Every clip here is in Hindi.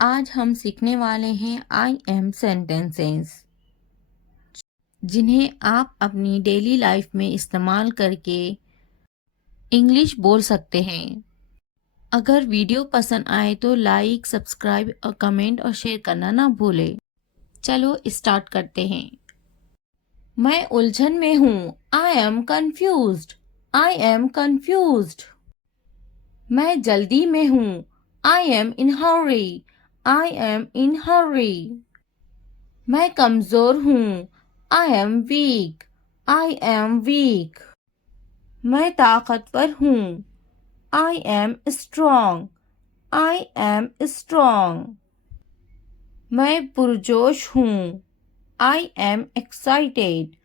आज हम सीखने वाले हैं आई एम सेंटेंसेस, जिन्हें आप अपनी डेली लाइफ में इस्तेमाल करके इंग्लिश बोल सकते हैं। अगर वीडियो पसंद आए तो लाइक, सब्सक्राइब और कमेंट और शेयर करना ना भूलें। चलो स्टार्ट करते हैं। मैं उलझन में हूँ। I am confused. I am confused. मैं जल्दी में हूँ। I am in hurry. I am in hurry. मैं कमजोर हूँ। I am weak. I am weak. मैं ताकतवर हूँ। I am strong. I am strong. मैं पुरजोश हूँ। I am excited.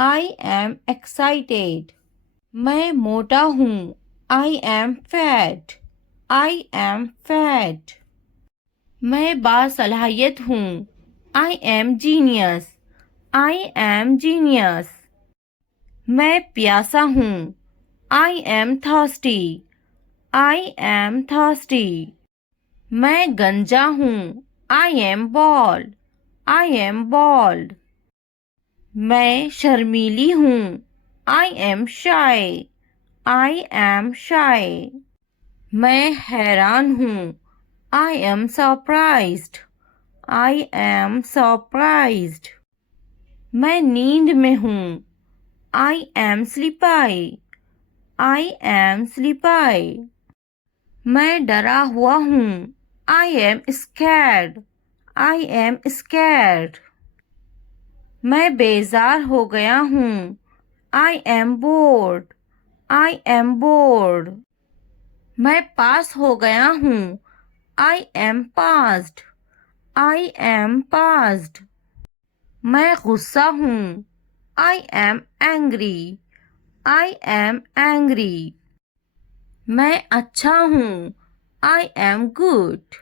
I am excited. मैं मोटा हूँ। I am fat. I am fat. मैं बासलाहियत हूँ। I am genius. I am genius. मैं प्यासा हूँ। I am thirsty. I am thirsty. मैं गंजा हूँ। I am bald. I am bald. मैं शर्मीली हूँ। I am shy. I am shy. मैं हैरान हूँ। I am surprised. I am surprised. मैं नींद में हूँ। I am sleepy. I am sleepy. मैं डरा हुआ हूँ। I am scared. I am scared. मैं बेजार हो गया हूँ। I am bored. I am bored. मैं पास हो गया हूँ। I am passed. I am passed. मैं गुस्सा हूँ। I am angry. I am angry. मैं अच्छा हूँ। I am good.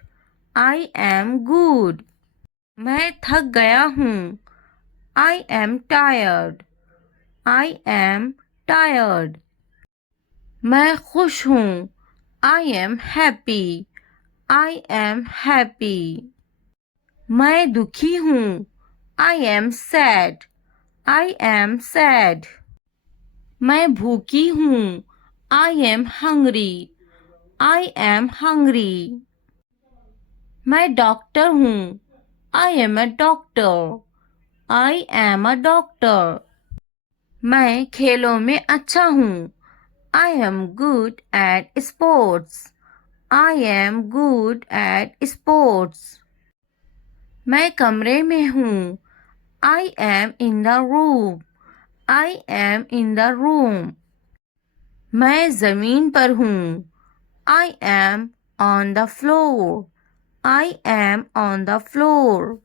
I am good. मैं थक गया हूँ। I am tired. I am tired. मैं खुश हूँ। I am happy. I am happy. मैं दुखी हूँ। I am sad. I am sad. मैं भूखी हूँ। I am hungry. I am hungry. मैं डॉक्टर हूँ। I am a doctor. I am a doctor. मैं खेलों में अच्छा हूँ। I am good at sports. I am good at sports. मैं कमरे में हूँ। I am in the room. I am in the room. मैं जमीन पर हूँ। I M on the floor. I am on the floor.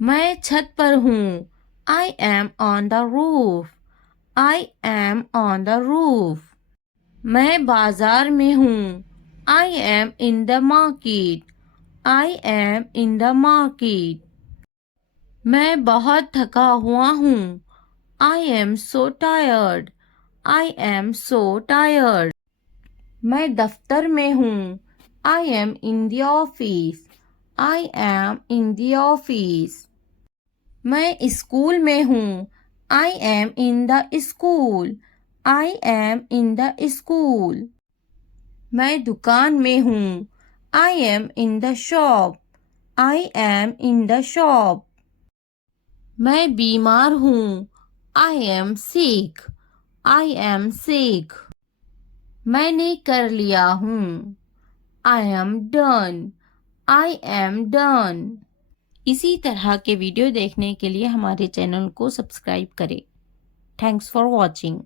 मैं छत पर हूँ। I M on the roof. I am on the roof. मैं बाजार में हूँ। I am in the market. I am in the market. मैं बहुत थका हुआ हूँ। I am so tired. I am so tired. मैं दफ्तर में हूँ। I am in the office. I am in the office. मैं स्कूल में हूँ। I am in the school. I am in the school. मैं दुकान में हूँ। I am in the shop. I am in the shop. मैं बीमार हूँ। I am sick. I am sick. मैंने कर लिया हूँ। I am done. I am done. इसी तरह के वीडियो देखने के लिए हमारे चैनल को सब्सक्राइब करें। Thanks for watching.